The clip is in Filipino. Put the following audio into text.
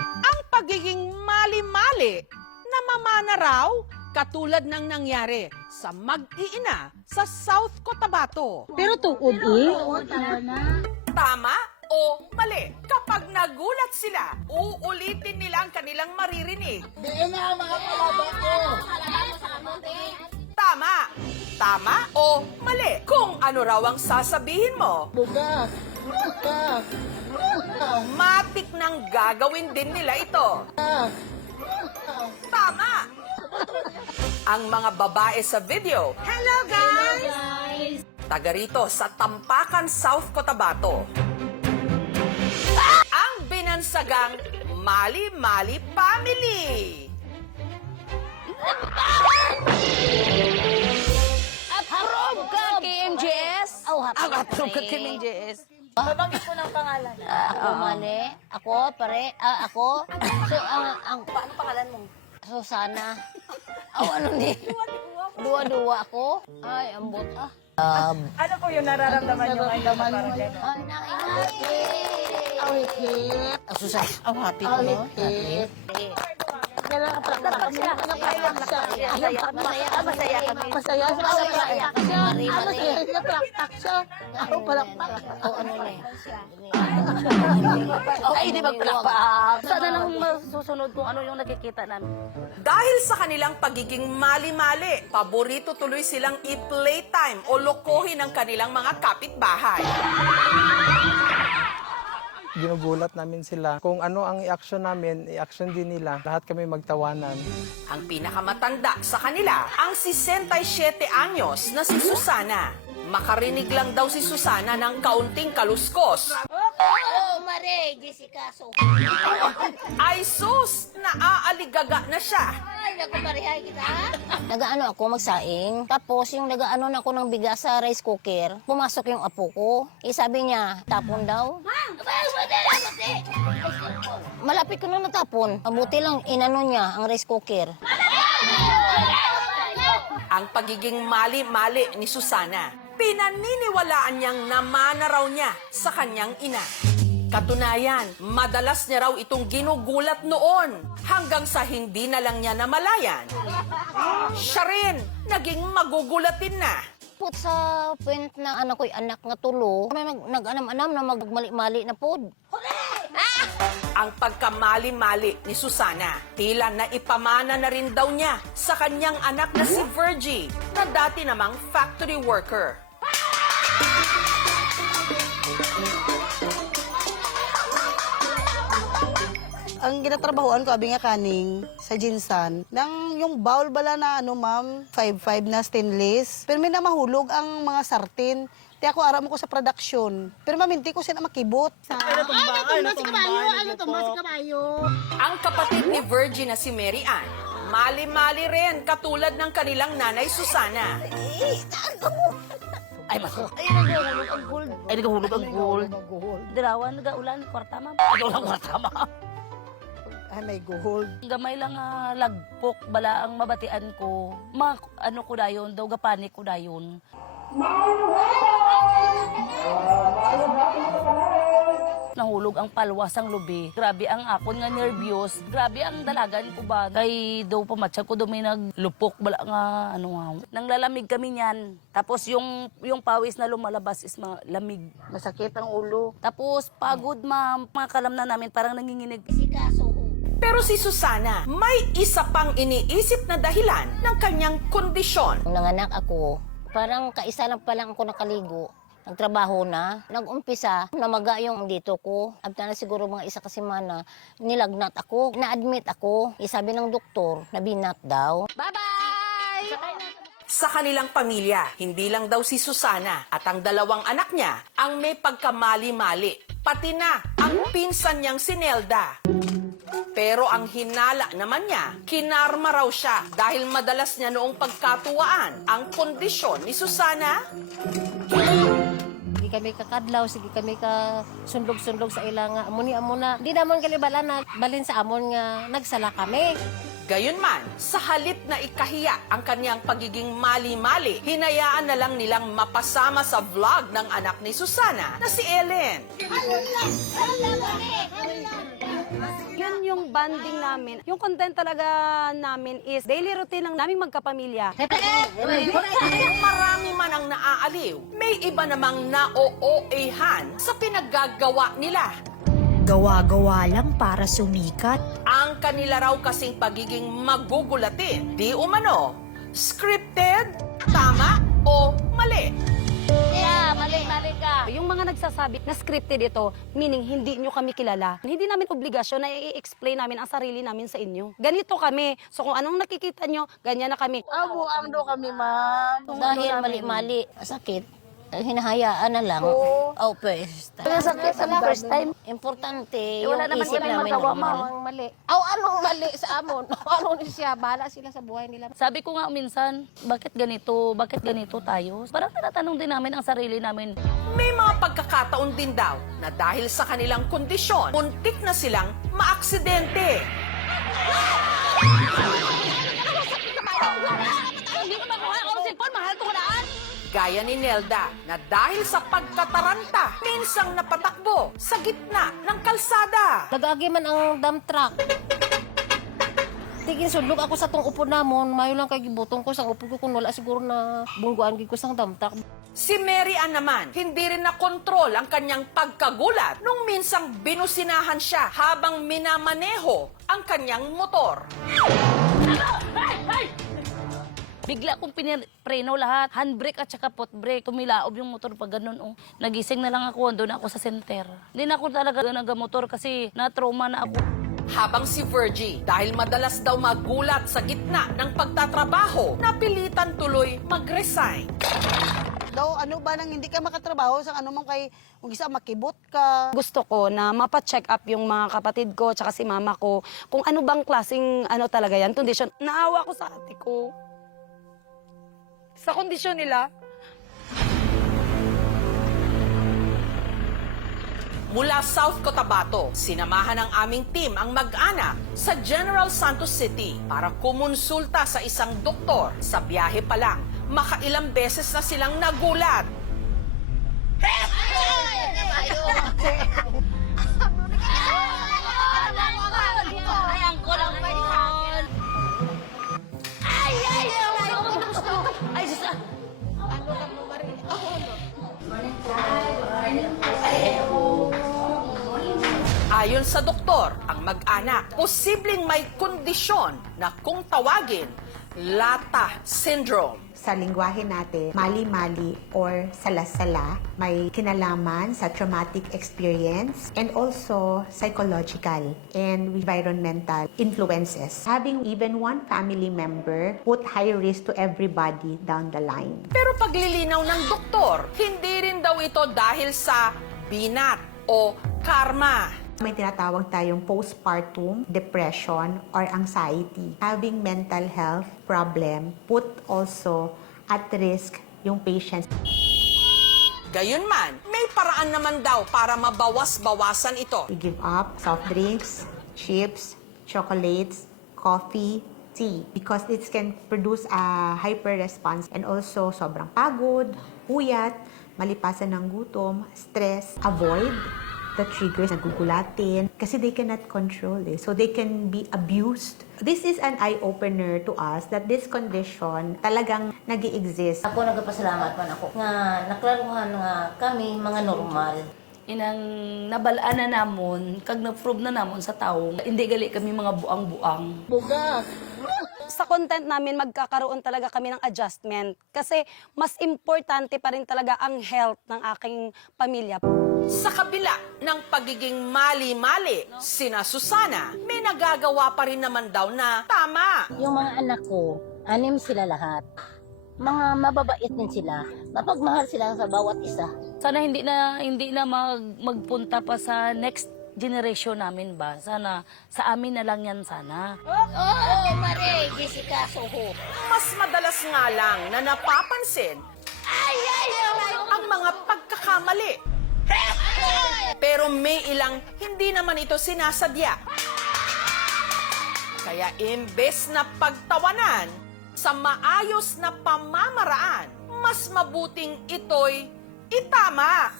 Ang pagiging mali-mali na mamana raw katulad ng nangyari sa mag-iina sa South Cotabato. Pero tuod eh. Tama o mali? Kapag nagulat sila, uulitin nila ang kanilang maririnig. Diyan na mga kalaban ko. Tama! Tama o mali? Kung ano raw ang sasabihin mo, Bugas. Bugas. matik nang gagawin din nila ito. Bugas. Tama! Ang mga babae sa video, hello guys! Taga rito sa Tampakan, South Cotabato. Ang binansagang Mali-Mali Family. Approve ka, KMJS? Oh, happy Ang approve ka, Kim JS. Babanggit ko ng pangalan. Ako, mali. Ako, pare. Ako. So, ang paano pangalan mo? Susana. Ano ni? Dua-dua ako. Ay, ambot ah. Ano po yung nararamdaman nyo ngayon? Parang gano'n. Ay, nakingay. Ang hikit. Susana. Ang happy Ang hikit. Masaya kami. Masaya sa Masaya kami. masaya siya. Palakpak siya. Ako palakpak. O, ano na Ay, di magplakpak. Sana lang masusunod kung ano yung nakikita namin. Dahil sa kanilang pagiging mali-mali, paborito tuloy silang i-playtime o lokohin ang kanilang mga kapitbahay. Ginugulat namin sila. Kung ano ang i-action namin, i-action din nila. Lahat kami magtawanan. Ang pinakamatanda sa kanila, ang 67 anyos na si Susana. Makarinig lang daw si Susana ng kaunting kaluskos. Oh, Mare, Jessica. So, Ay sus, naaaligaga na siya. ay, nagpaparihay kita. Nagaano ako magsaing. Tapos yung nagaano na ako ng bigas sa rice cooker, pumasok yung apo ko. Sabi niya, tapon daw. Malapit ko na natapon. Mabuti lang inano niya ang rice cooker. Ang pagiging mali-mali ni Susana, pinaniniwalaan niyang namana raw niya sa kanyang ina. Katunayan, madalas niya raw itong ginugulat noon hanggang sa hindi na lang niya namalayan. Siya rin, naging magugulatin na. Put sa point na anak ko'y anak nga tulo, nag-anam-anam na magmali-mali na pod. Ang pagkamali-mali ni Susana, tila na ipamana na rin daw niya sa kanyang anak na si Virgie, na dati namang factory worker. Ang ginatrabahoan ko, abi nga kaning, sa Jinsan, nang yung bowl bala na, ma'am, 5-5 na stainless. Pero may na mahulog ang mga sartin. Di ako aram ko sa production. Pero maminti ko siya na makibot. Ang kapatid ni Virgie na si Mary Ann, mali-mali rin katulad ng kanilang nanay Susana. Ay, baso. Ay, nagahulog ang gold. Ay, nagahulog ang gold. Dirawan, nagaulan, kwartama. Ay, ulang kwartama. Ay, may gold. Gamay lang lagpok, bala ang mabatian ko. Mga ano ko dayon, daw gapanik ko dayon. Nahulog ang palwas ang lubi. Grabe ang akon nga nervyos. Grabe ang dalagan ko ba. Kay daw pamatsyag ko daw may naglupok. Bala nga ano nga. Nanglalamig kami niyan. Tapos yung pawis na lumalabas is lamig. Masakit ang ulo. Tapos pagod ma'am. Mga kalamnan namin parang nanginginig. Pero si Susana, may isa pang iniisip na dahilan ng kanyang kondisyon. Nung nanganak ako, parang kaisa lang pa lang ako nakaligo. Nagtrabaho na, nag-umpisa, namaga yung dito ko. Abta na siguro mga isa ka semana, nilagnat ako, na-admit ako. Isabi ng doktor, nabinat daw. Bye-bye! Sa kanilang pamilya, hindi lang daw si Susana at ang dalawang anak niya ang may pagkamali-mali. Pati na ang pinsan niyang si Nelda. Pero ang hinala naman niya, kinarma raw siya dahil madalas niya noong pagkatuwaan ang kondisyon ni Susana. Sige kami kakadlaw, sige kami ka sundog-sundog sa ilang amuni-amuna. Di naman kalibala na balin sa amon nga nagsala kami. Gayunman, sa halip na ikahiya ang kanyang pagiging mali-mali, hinayaan na lang nilang mapasama sa vlog ng anak ni Susana na si Ellen. Yun yung banding namin. Yung content talaga namin is daily routine ng naming magkapamilya. Kung marami man ang naaaliw, may iba namang na-OOA-han sa pinaggagawa nila. Gawa-gawa lang para sumikat. Ang kanila raw kasing pagiging magugulatin, di umano, scripted, tama o mali. Yeah, mali-mali ka. Yung mga nagsasabi na scripted ito, meaning hindi nyo kami kilala. Hindi namin obligasyon na i-explain namin ang sarili namin sa inyo. Ganito kami. So kung anong nakikita nyo, ganyan na kami. Abo-ang do kami, ma'am. Dahil mali-mali, sakit, hinahayaan na lang. Oh, first time. Sakit sa first time. Importante, wala yung naman isip kami namin magawa, normal. Ang mali. Anong mali sa amon? Ano ni siya? Bahala sila sa buhay nila. Sabi ko nga minsan, bakit ganito tayo? Parang tinatanong din namin ang sarili namin. May mga pagkakataon din daw na dahil sa kanilang kondisyon, muntik na silang maaksidente. Hindi ko makuha ako ng cellphone, mahal ko daan. Gaya ni Nelda na dahil sa pagkataranta, minsang napatakbo sa gitna ng kalsada. Nagagi man ang dump truck. Tigin sudlog ako sa tong upo namon, mayo lang kay gibutong ko sa upo ko kung wala siguro na bungguan gid ko sang dump truck. Si Mary Ann naman, hindi rin nakontrol ang kanyang pagkagulat nung minsang binusinahan siya habang minamaneho ang kanyang motor. Bigla kong preno lahat. Handbrake at saka foot brake. Tumilaob yung motor pag ganun. Oh. Nagising na lang ako. Doon ako sa center. Hindi na ako talaga nagamotor kasi na-trauma na ako. Habang si Virgie, dahil madalas daw magulat sa gitna ng pagtatrabaho, napilitan tuloy mag-resign. Daw, ano ba nang hindi ka makatrabaho sa ano mong kay, kung isa makibot ka. Gusto ko na mapa-check up yung mga kapatid ko tsaka si mama ko kung ano bang klaseng ano talaga yan, condition. Naawa ko sa ate ko. Sa kondisyon nila. Mula South Cotabato, sinamahan ng aming team ang mag-anak sa General Santos City para kumonsulta sa isang doktor. Sa biyahe pa lang, makailang beses na silang nagulat. Ayon sa doktor, ang mag-anak, posibleng may kondisyon na kung tawagin, Lata Syndrome. Sa lingwahe natin, mali-mali or sala-sala may kinalaman sa traumatic experience and also psychological and environmental influences. Having even one family member put high risk to everybody down the line. Pero paglilinaw ng doktor, hindi rin daw ito dahil sa binat o karma. May tinatawag tayong postpartum depression or anxiety. Having mental health problem put also at risk yung patient. Gayunman, may paraan naman daw para mabawas-bawasan ito. We give up soft drinks, chips, chocolates, coffee, tea because it can produce a hyper response and also sobrang pagod, puyat, malipasan ng gutom, stress. Avoid the triggers, nagugulatin, kasi they cannot control it. So they can be abused. This is an eye-opener to us that this condition talagang nag-i-exist. Ako nagpasalamat man ako nga naklaruhan nga kami mga normal. Inang nabalaan na namon, kag na-prove na namon sa tao, hindi gali kami mga buang-buang. Buga. Sa content namin, magkakaroon talaga kami ng adjustment. Kasi mas importante pa rin talaga ang health ng aking pamilya. Sa kabila ng pagiging mali-mali, sina Susana, may nagagawa pa rin naman daw na tama. Yung mga anak ko, 6 sila lahat. Mga mababait din sila. Mapagmahal sila sa bawat isa. Sana hindi na magpunta pa sa next generation namin ba? Sana sa amin na lang yan sana. Oh, Mare, Jessica, Soho. Mas madalas nga lang na napapansin ang mga pagkakamali. Pero may ilang hindi naman ito sinasadya. Kaya imbes na pagtawanan, sa maayos na pamamaraan, mas mabuting ito'y itama.